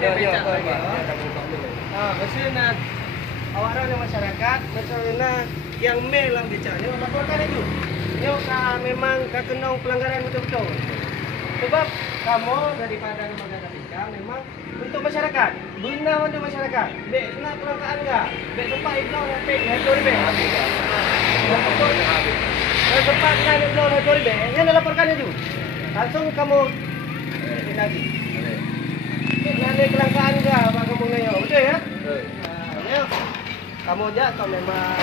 becak lagi. Maksudnya nak awak orang yang masyarakat, maksudnya yang melang becaknya laporkan itu. Nyo memang kena pelanggaran betul-betul. Sebab kamu daripada lembaga KPK memang untuk masyarakat, guna untuk masyarakat. Bek kena kelangkaan enggak? Bek tempat iblau sampai hancur bek. Kalau tempat kena iblau hancur bek, yang laporkan itu. Langsung kamu lagi. Bek ada kelangkaan enggak apa kamu ngayo? Betul ya? Betul. Ya. Kamu aja atau memang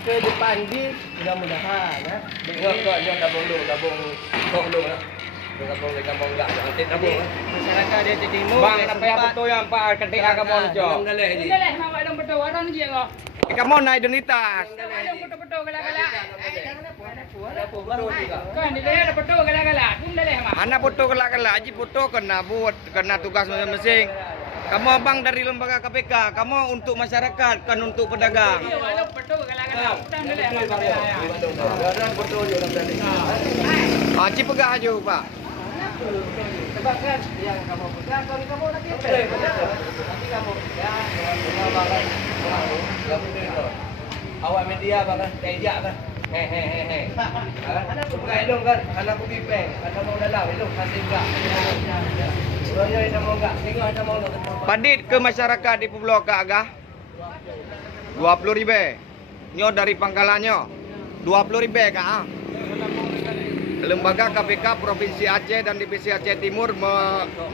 ke depan di mudah-mudahan ya. Dia tabung dulu lah. Kampung enggak nanti tabung. Masyarakat dia di timur. Bang, apa yang betul yang Pak ketika kamu jo? Daleh mawak dong betul orang je kok. Kamu naik identitas. Ada betul-betul galak-galak. Ada betul juga. Kan di daerah betul galak-galak. Pun daleh mah. Anak foto kelak-kelak, Haji foto kena buat kena tugas masing-masing. Kamu abang dari lembaga KPK, kamu untuk masyarakat, kan untuk pedagang. Iya, ada betul galak-galak. Pun daleh mah. Haji pegang aja, Pak. Sebab kan yang kamu pegang, kamu nanti nanti kamu pegang, barang Awak media bahkan kejak kan. Hehehe. Anak buka hidung kan, anak aku pipeng, ada mau dalam hidung kasih enggak. Soalnya ada mau enggak, tengok ada mau enggak. Pandit ke masyarakat di Pulau Kagah 20.000. Nyo dari pangkalannya 20.000 Kak. Lembaga KPK Provinsi Aceh dan Divisi Aceh Timur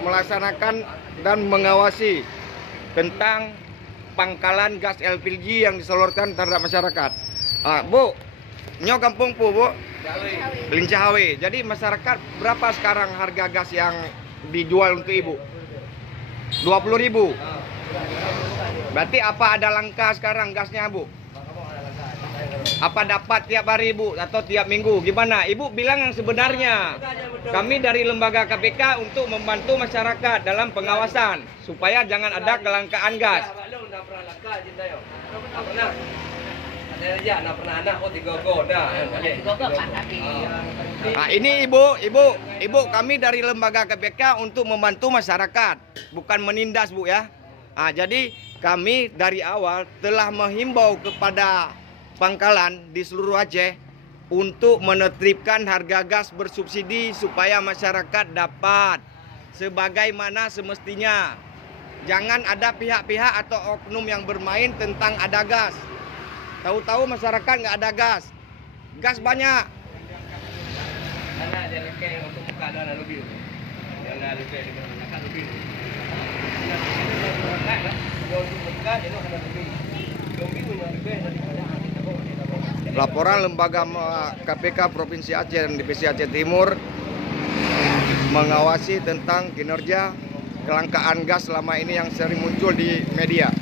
melaksanakan dan mengawasi tentang pangkalan gas LPG yang disalurkan terhadap masyarakat. Bu, nyo kampung pu, Bu? Lincahawe. Jadi masyarakat berapa sekarang harga gas yang dijual untuk Ibu? 20.000. Berarti apa ada langka sekarang gasnya, Bu? Apa dapat tiap hari, Bu, atau tiap minggu? Gimana? Ibu bilang yang sebenarnya. Kami dari lembaga KPK untuk membantu masyarakat dalam pengawasan supaya jangan ada kelangkaan gas. Nah, ini ibu kami dari lembaga KPK untuk membantu masyarakat, bukan menindas, Bu ya. Nah, jadi kami dari awal telah menghimbau kepada pangkalan di seluruh Aceh untuk menertibkan harga gas bersubsidi supaya masyarakat dapat sebagaimana semestinya. Jangan ada pihak-pihak atau oknum yang bermain tentang ada gas. Tahu-tahu masyarakat nggak ada gas. Gas banyak. Karena ada lekeng untuk buka ada lebih. Yang ada lekeng di mana lebih. Laporan lembaga KPK Provinsi Aceh dan Divisi Aceh Timur mengawasi tentang kinerja kelangkaan gas selama ini yang sering muncul di media.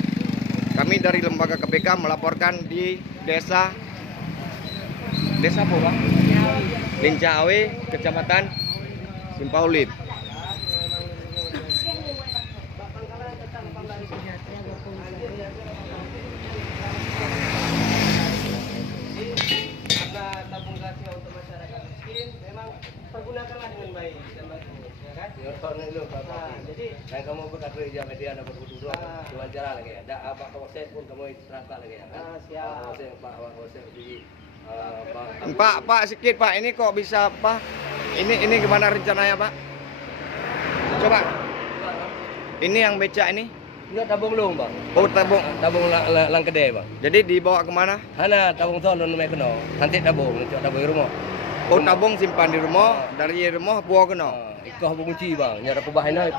Kami dari lembaga KPK melaporkan di desa apa, Bang? Lincahawe, Kecamatan Simpaulit. Tabung gasnya untuk masyarakat miskin memang pergunakanlah dengan baik dan bagus, ya kan? Jadi kamu berkata kerja media ada berdua wawancara lagi ya. Ada apa proses pun kamu terangkan lagi ya. Siap. Pak sikit Pak, ini kok bisa Pak? Ini gimana rencananya Pak? Coba. Ini yang becak ini? Ini tabung long bang. Oh tabung Lang kedai bang. Jadi dibawa kemana? Hana tabung ton nak kena. Nanti tabung di rumah. Oh tabung simpan di rumah, dari rumah bawa kena. Ikah kunci bang. Nyara pebahan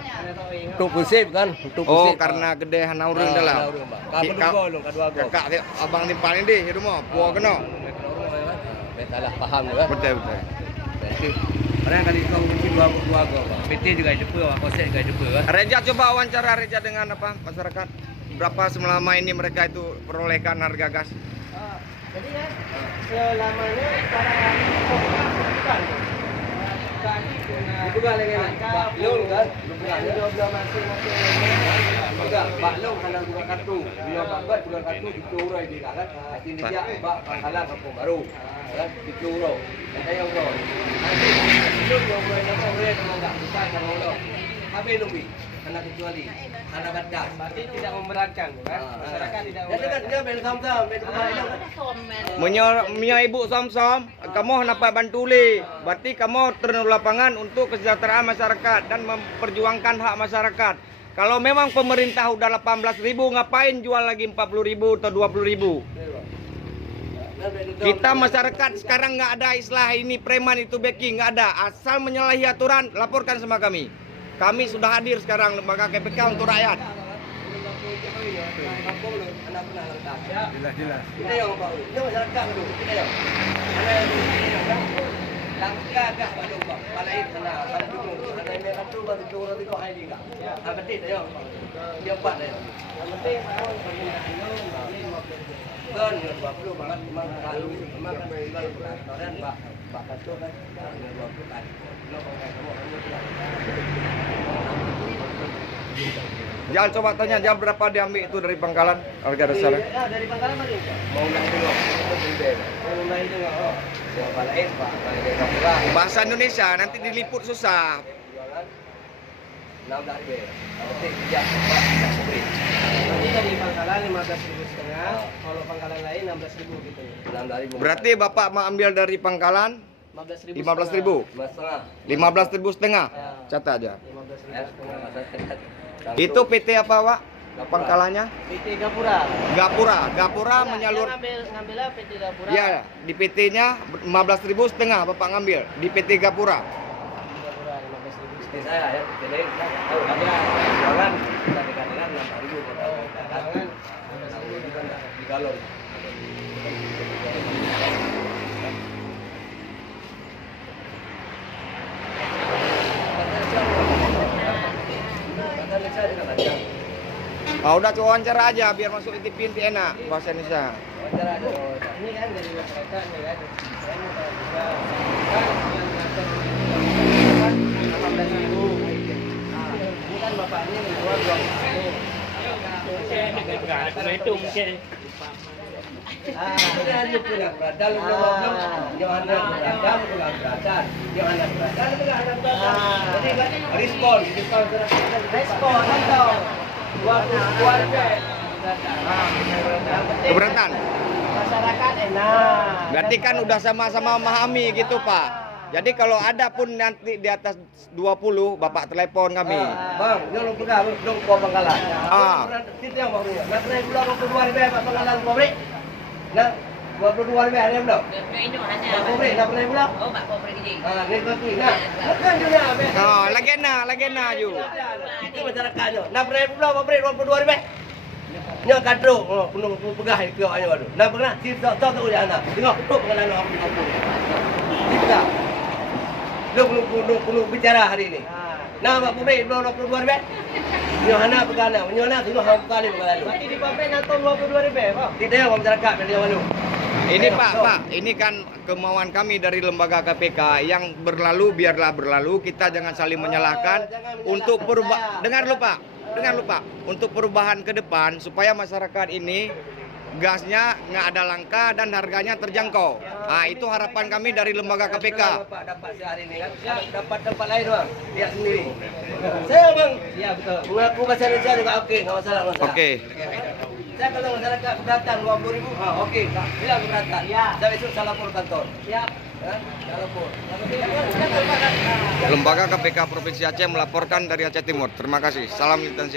untuk bersih kan. Untuk Oh bersih. karena gede hana urang dalam. Kadua go. Kakak abang timpan ini di rumah, bawa kena. Salah paham juga. Betul. Orang kali kau kunci dua go bang. PT juga ada pun, konsep juga ada pun. Reja coba wawancara Reja dengan apa masyarakat. Berapa selama ini mereka itu perolehkan harga gas? jadi ya selamanya para bukan Bukan lagi Pak Long kan. dua masing-masing Enggak, Pak Long kalau buka kartu, dia babat buka kartu dicurai di kan. Ini dia Pak pangkalan kampung baru. Kan dicurai. Saya bro. Nanti belum yang boleh enggak bisa kalau lo. Habis lebih. Karena kecuali. Karena batas. Berarti tidak memberatkan, kan? Masyarakat tidak Jadi kan memberatkan. dia bel sam-sam, bel kemarin. Menyo ibu som-som, kamu dapat bantu li. Berarti kamu turun lapangan untuk kesejahteraan masyarakat dan memperjuangkan hak masyarakat. Kalau memang pemerintah udah 18.000, ngapain jual lagi 40.000 atau 20.000? Kita masyarakat sekarang nggak ada istilah ini preman itu backing, nggak ada. Asal menyalahi aturan, laporkan sama kami. Kami sudah hadir sekarang lembaga KPK untuk rakyat. Jelas. Kita yang Pak. Ini masyarakat tu. Kita yang. Ada yang langkah baru Pak. Palai sana, pada dukung. Ada yang satu baru dukung itu hai juga. Ah betul tak yang. Dia empat dah. Yang penting mau penggunaan Kan yang 20 banget memang kalau memang kan jual restoran Pak Kato kan 20 kan. Lo pakai kamu Jangan coba tanya jam berapa diambil itu dari pangkalan harga dasarnya. Ya, dari Pangkalan mana? mau naik dulu. Itu beda. Mau naik itu enggak? Oh. Yang palai Pak, palai dia kapura. Bahasa Indonesia nanti diliput susah. Jualan 16 ribu. Berarti tidak Pak tidak beri. Nanti dari Pangkalan 15.500, kalau Pangkalan lain 16.000 gitu. 16 ribu. Berarti Bapak mau ambil dari pangkalan 15.000. 15.000. Mas setengah. 15.000 setengah. Catat aja. 15.000. Itu PT apa, Pak? Pangkalannya? PT Gapura. Gapura menyalur. Ngambilnya PT Gapura. Ya, di PT-nya 15.000 setengah Bapak ngambil di PT Gapura. Gapura 15.000. Istri saya ya, jadi tahu ada jualan kita dikatakan 6 ribu. Jangan Di galon. Ah, udah coba wawancara aja biar masuk di TV nanti enak bahasa Indonesia. ini kan dari masyarakat ya kan. Saya mau tahu juga kan yang ngatur kan 18.000. Ini kan bapak ini menjual 20.000. Respon Respon atau 20 Keberatan. masyarakat enak. Berarti kan udah sama-sama memahami gitu, Pak. Jadi kalau ada pun nanti di atas 20 Bapak telepon kami. Bang, jangan pegang dong gua Pangkalan. Ah. Kita yang baru. Nak naik pula 22 ribu Pak Pangkalan pabrik. Nah, 22 ribu ada belum? Pak pabrik nak naik pula. Ah, ni kaki. Nah, kan dunia habis. Oh, lagi na ju. Itu masyarakatnya. Nak naik pula pabrik 22 ribu. Nya kadro, penuh pegah ke awaknya baru. Nak pernah tak tahu dia anak. Tengok betul Pangkalan aku di kampung. Di pegang. Lu bicara hari ini. Nah, Pak Pabrik 22 ribu. Nyohana pegana, nyohana tengok hang kali Pangkalan. Berarti di pabrik nonton 22.000, Pak. Tidak yang masyarakat dia malu. Ini Pak, ini kan kemauan kami dari lembaga KPK yang berlalu biarlah berlalu, kita jangan saling menyalahkan untuk dengar lupa untuk perubahan ke depan supaya masyarakat ini gasnya nggak ada langka dan harganya terjangkau. Nah, itu harapan kami dari lembaga KPK. Dapat sehari ini kan, dapat tempat lain bang, lihat sendiri. Saya bang, Iya, betul. mengaku bahasa Indonesia juga oke, nggak masalah. Oke. Saya kalau masyarakat datang 20 ribu, oke, bilang keberatan. Ya. Saya besok saya lapor kantor. Siap. Saya lapor. Lembaga KPK Provinsi Aceh melaporkan dari Aceh Timur. Terima kasih. Salam militansi.